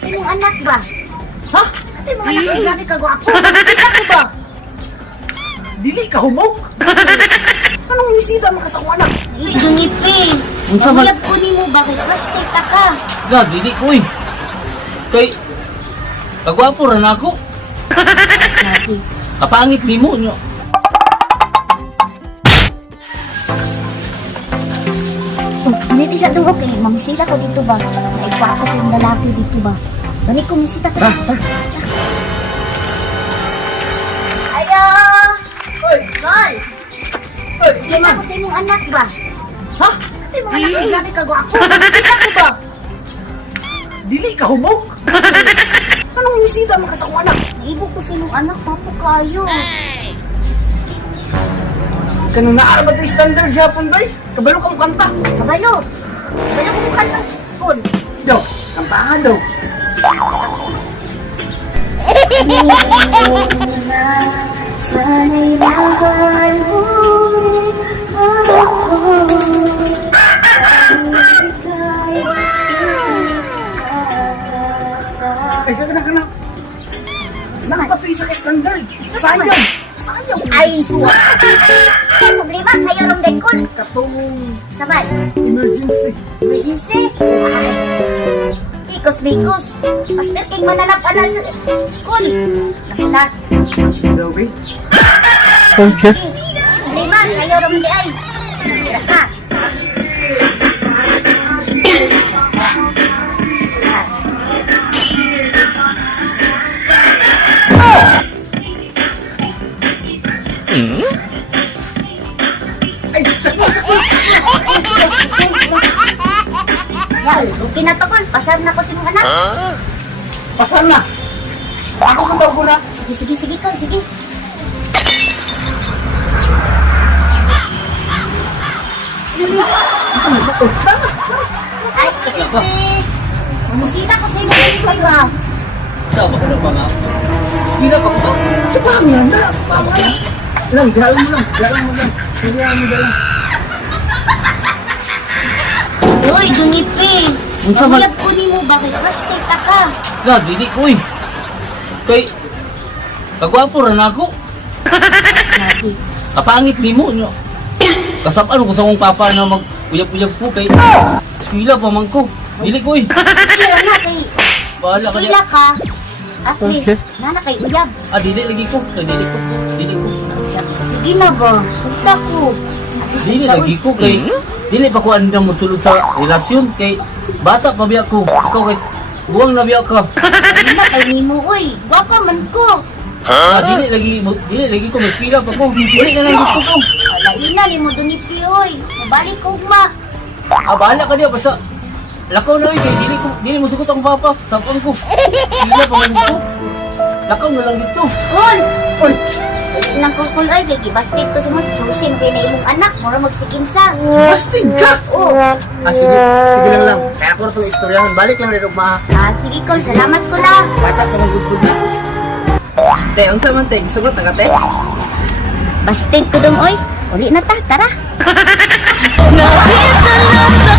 Sinong anak ba? Ha? Sinong anak ba? Grabe ka gwapo. Sita ko ba? Dili ka humok? Anong isita mo ka sa akong anak? Uy, dunipi. Unsa man- Pamuyag ko ni mo, bakit prostate ka? Ga, dili ko eh. Kay, kagwapo rin ako. Grabe. Kapangit di mo nyo. Hindi sa doon, okay. Mamusita ka dito ba? Naigwapo ko yung lalaki dito ba? Balik ko, mamusita ka. Ayo! Hoy! Gol! Hoy! Sino ko sa inyong anak ba? Ha? Sinong anak ba? Grabe ka gwapo. Mamusita ko ba? Dili ka humok? Anong isita mo ka sa akong anak? Naibog ko sa inyong anak, papo kayo. Kanong naarabad yung standard Japon ba? Kabalo ka mo kanta. Kabalo. Kabalo ko mukha ng sikon. Daw, kantahan daw. Sana'y mahal mo ako. Ay, kana. Nakapatuloy sa standard. Sayang! Sayang! Ay, sus! May problema sa'yo nung dekon. Katong Sabat, emergency. emergency. Ay, mikos. Master King mananap na sa kon. Naku na. Daw, eh. Okay. Problema sa'yo nung di ay. Tira ka. Ay, sakit! Yan, okay na to kon. Pasar na ko si mong anak. Pasal na! Ako kang daw ko na. Sige kon, sige. Ano ba ito? Ay, sige. Mamusita ko sa inyo dito ba? Saan ba ka na ba nga? Sila pa ko ba? Sa pangan na! Sa pangan na! Lang, galang mo lang. Galang mo lang. Galang mo lang. Uy, dunipi. Unsa man- Pamuyag ko ni mo, bakit prostate ka? Ga, dili ko eh. Kay, kagwapo rin ako. Grabe. Kapangit di mo nyo. Kasapano ko sa akong papa na mag-uyag-uyag po kay eskwela pa man ko. Dili ko eh. Kaya na kay Bahala ka eskwela niya. ka. At least, nana kay uyab. Ah, dili lagi ko. Dili ko. Sige na ba? Sulta ko. At least, Dili ikaw, lagi ko kay dili pa ko anda mo sulod sa relasyon kay bata pa biya ko. Ikaw kay buwang na biya ka. Hindi na kay Nimo, uy. Gwapa man ko. Ah, dili lagi ko may eskwela pa ko. Dili na lang gusto ko. Alaina ni mo dunipi, uy. Nabalik ko ugma. Ah, bahala ka diya basta lakaw na yun kay dili mo sugot ang papa. Sapang ko. Sila pa man ko. Lakaw na lang dito. Kun! Kun! Ilang kukul, uy. Lagi bastit ko sa mga chusin. Kaya na imong anak. Mura magsikinsa. Bastig ka! Oo. Ah, sige. Sige lang lang. Kaya ko na itong istoryahan. Balik lang rin ma. Sige, Kun. Salamat ko lang. Bata pa magugod na. Te, unsa man te? Sugot na ka te? Bastit ko dong, uy. Uli na ta. Tara. Nakita na sa